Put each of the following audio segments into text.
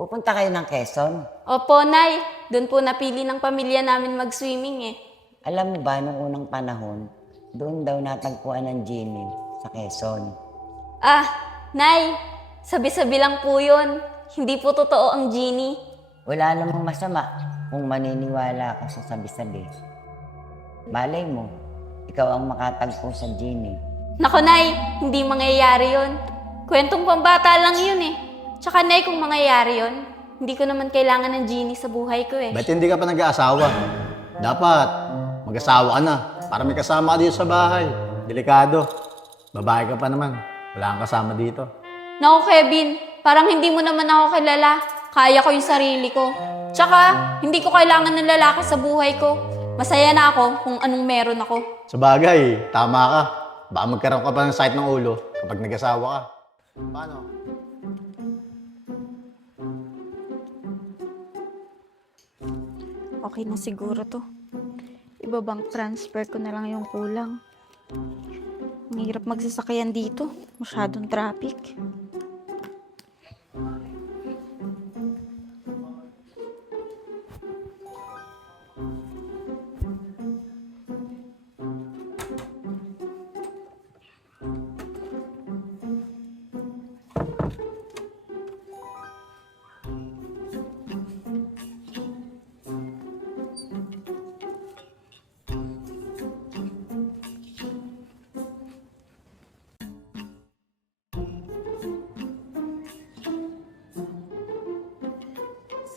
Pupunta kayo ng Quezon? Opo, Nay. Doon po napili ng pamilya namin mag-swimming eh. Alam mo ba, nung unang panahon, doon daw natagpuan ng genie sa Quezon. Ah, Nay. Sabi-sabi lang po yun. Hindi po totoo ang genie. Wala namang masama kung maniniwala ka sa sabi-sabi. Malay mo, ikaw ang makatagpo sa genie. Nako, Nay. Hindi mangyayari yun. Kwentong pambata lang yun eh. Tsaka, Nay, kung mangyayari yun, hindi ko naman kailangan ng genie sa buhay ko eh. Ba't hindi ka pa nag-aasawa? Dapat, mag-asawa ka na para may kasama ka dito sa bahay. Delikado. Babae ka pa naman. Wala kang kasama dito. Naku, Kevin, parang hindi mo naman ako kilala. Kaya ko yung sarili ko. Tsaka, hindi ko kailangan ng lalaki sa buhay ko. Masaya na ako kung anong meron ako. Sa bagay, tama ka. Baka magkaroon ka pa ng sakit ng ulo kapag nag-asawa ka. Paano? Okay na siguro to. Ibabank transfer ko na lang yung kulang. Ang hirap magsasakayan dito. Masyadong traffic.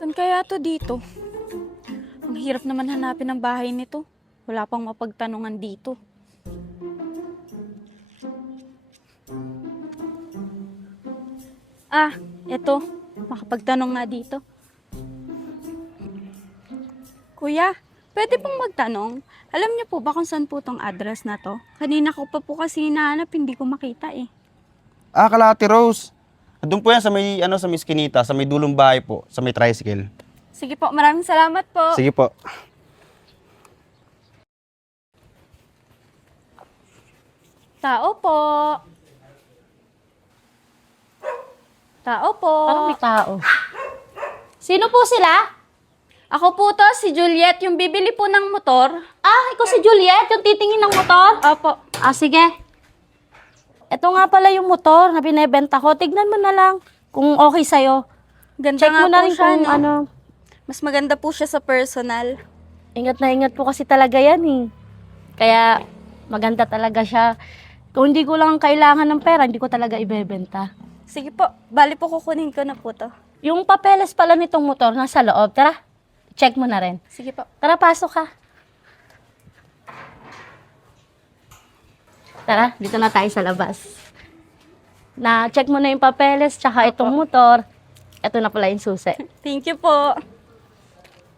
Saan kaya to dito? Ang hirap naman hanapin ang bahay nito. Wala pang mapagtanungan dito. Ah, eto. Makapagtanong nga dito. Kuya, pwede pong magtanong? Alam niyo po ba kung saan po tong address na to? Kanina ko pa po kasi hinahanap, hindi ko makita eh. Ah, Kalahati Rose. Doon po yan sa may, sa may Eskinita, sa may dulong bahay po, sa may tricycle. Sige po, maraming salamat po. Sige po. Tao po. Tao po. Parang may tao. Sino po sila? Ako po to, si Juliet, yung bibili po ng motor. Ah, ikaw si Juliet, yung titingin ng motor? Opo. Ah, sige. Ito nga pala yung motor na binebenta ko. Tignan mo na lang kung okay sa'yo. Ganda Check nga mo na po rin siya, kung no? ano. Mas maganda po siya sa personal. Ingat na ingat po kasi talaga yan eh. Kaya maganda talaga siya. Kung hindi ko lang kailangan ng pera, hindi ko talaga ibebenta. Sige po, bali po kukunin ko na po to. Yung papeles pala nitong motor nasa loob. Tara, check mo na rin. Sige po. Tara, pasok ka. Tara, dito na tayo sa labas. Na-check mo na yung papeles, tsaka itong motor. Ito na pala yung susi. Thank you po.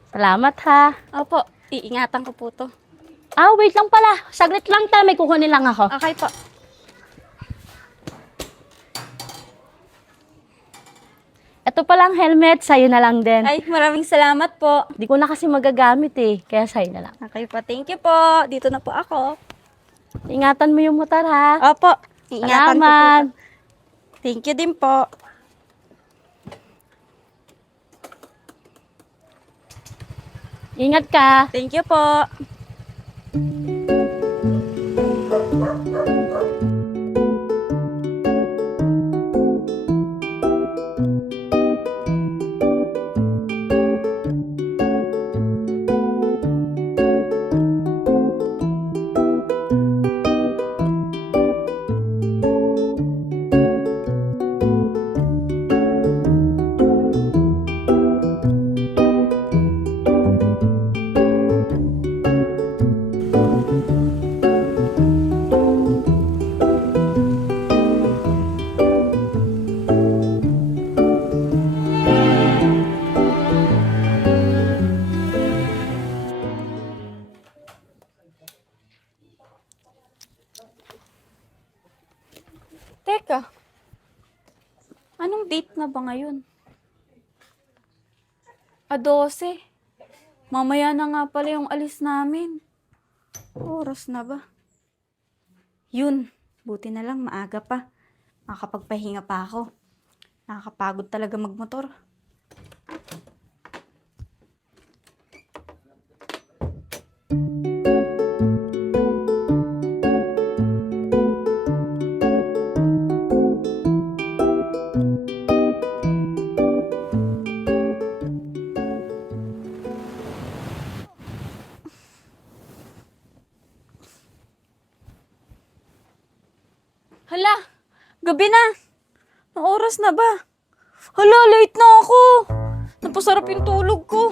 Salamat ha. Opo, iingatan ko po to. Ah, wait lang pala. Saglit lang tayo, may kukunin lang ako. Okay po. Ito pala ang helmet, sa'yo na lang din. Ay, maraming salamat po. Di ko na kasi magagamit eh, kaya sa'yo na lang. Okay po, thank you po. Dito na po ako. Ingatan mo yung motor ha. Opo, iingatan ko po Salamat. to. Thank you din po. Ingat ka. Thank you po. Teka, anong date na ba ngayon? 12. Mamaya na nga pala yung alis namin. Oras na ba? Yun, buti na lang maaga pa. Makakapagpahinga pa ako. Nakakapagod talaga magmotor. Gabi na. Anong oras na ba? Hala, late na ako. Napasarap yung tulog ko.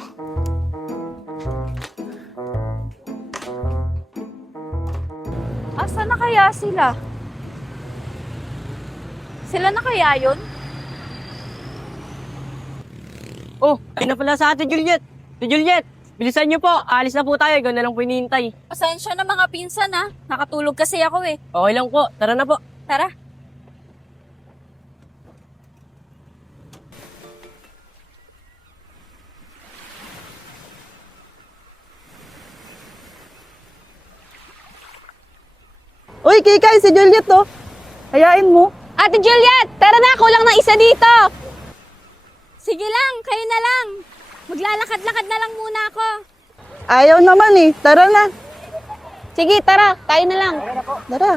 Asa na kaya sila? Sila na kaya yun? Oh, ayun na pala sa atin, Juliet. Si Juliet, bilisan niyo po. Alis na po tayo. Ikaw na lang po hinihintay. Pasensya na mga pinsan ha. Nakatulog kasi ako eh. Okay lang po. Tara na po. Tara. Uy, Kikay, si Juliet to. Hayain mo. Ate Juliet, tara na, kulang ng isa dito. Sige lang, kayo na lang. Maglalakad-lakad na lang muna ako. Ayaw naman eh. Tara na. Sige, tara, tayo na lang. Tara.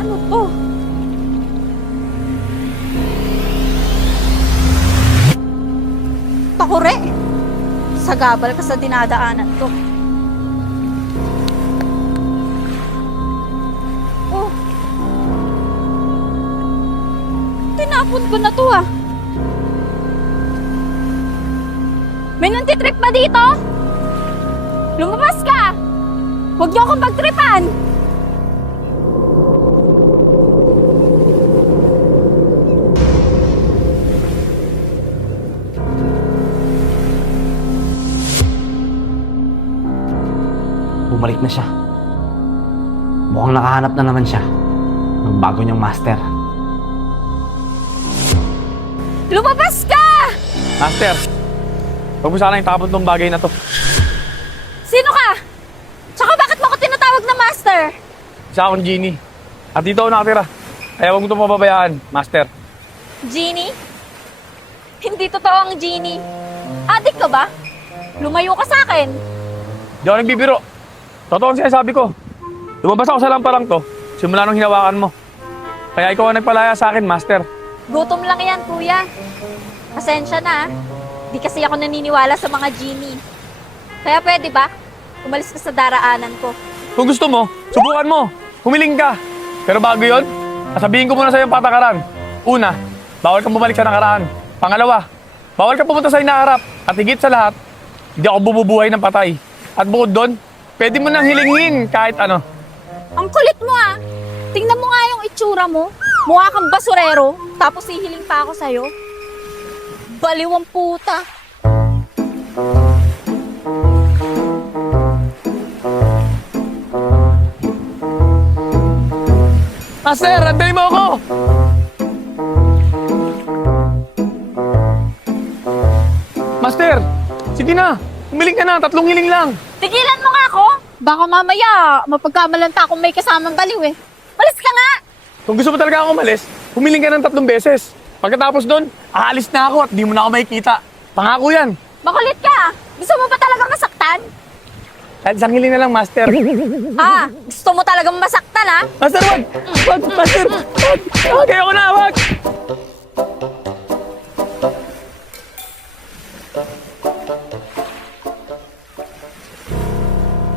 Ano to? Takure. Sagabal ka sa dinadaanan ko. Oh. Tinapon ko na to ah. May nantitrip ba dito? Lumabas ka! Huwag niyo akong pagtripan! Bumalik na siya. Mukhang nakahanap na naman siya ng bago niyang master. Lumabas ka! Master, huwag mo sana itapon tong bagay na to. Sino ka? Tsaka bakit mo ako tinatawag na master? Isa akong genie. At dito ako nakatira. Kaya huwag mo itong mababayaan, Master. Genie? Hindi totoo ang genie. Adik ka ba? Lumayo ka sa akin. Di ako nagbibiro. Totoo ang sinasabi ko. Lumabas ako sa lampalang to, simula nung hinawakan mo. Kaya ikaw ang nagpalaya sa akin, Master. Gutom lang yan, kuya. Pasensya na. Di kasi ako naniniwala sa mga genie. Kaya pwede ba? Umalis ka sa daraanan ko. Kung gusto mo, subukan mo. Humiling ka. Pero bago yon, sasabihin ko muna sa'yo yung patakaran. Una, bawal kang bumalik sa nakaraan. Pangalawa, bawal kang pumunta sa inaharap. At higit sa lahat, hindi ako bumubuhay ng patay. At bukod doon, pwede mo nang hilingin kahit ano. Ang kulit mo ah! Tingnan mo nga yung itsura mo. Mukha kang basurero, tapos hihiling pa ako sa'yo. Baliw ang puta. Master, andayin mo ako! Master, sige na. Humiling ka na, 3 hiling lang. Tigilan mo nga ako! Baka mamaya, mapagkamalanta akong may kasamang baliw eh. Malis ka nga! Kung gusto mo talaga ako umalis, humiling ka ng 3 beses. Pagkatapos doon, aalis na ako at di mo na ako makikita. Pangako yan. Makulit ka! Gusto mo ba talaga masaktan? Kahit isang hiling na lang, Master. Ah, gusto mo talagang masaktan ah? Master, wag! Wag, Master! Wag! Okay, ako na, wag!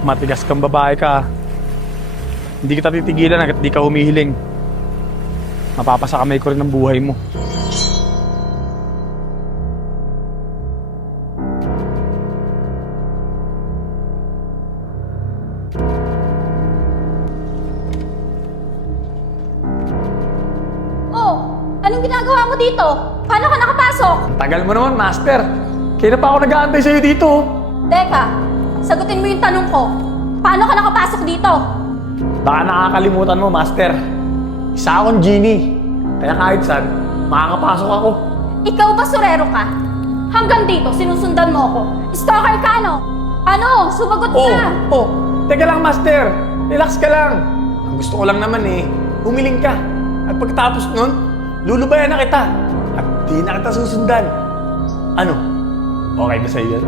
Matigas kang babae ka. Hindi kita titigilan hanggat di ka humihiling. Mapapasa kamay ko rin ng buhay mo. ginagawa mo dito? Paano ka nakapasok? Ang tagal mo naman, Master. Kaya pa ako nag-aantay sa'yo dito. Teka, sagutin mo yung tanong ko. Paano ka nakapasok dito? Baka nakakalimutan mo, Master. Isa akong genie. Kaya kahit saan, makakapasok ako. Ikaw basurero ka? Hanggang dito, sinusundan mo ako. Stalker ka, no? Ano? Sumagot ka! Teka lang, Master. Relax ka lang. Ang gusto ko lang naman humiling ka. At pagkatapos nun, lulubayan na kita. At di na kita susundan. Ano? Okay ba sa'yo yan?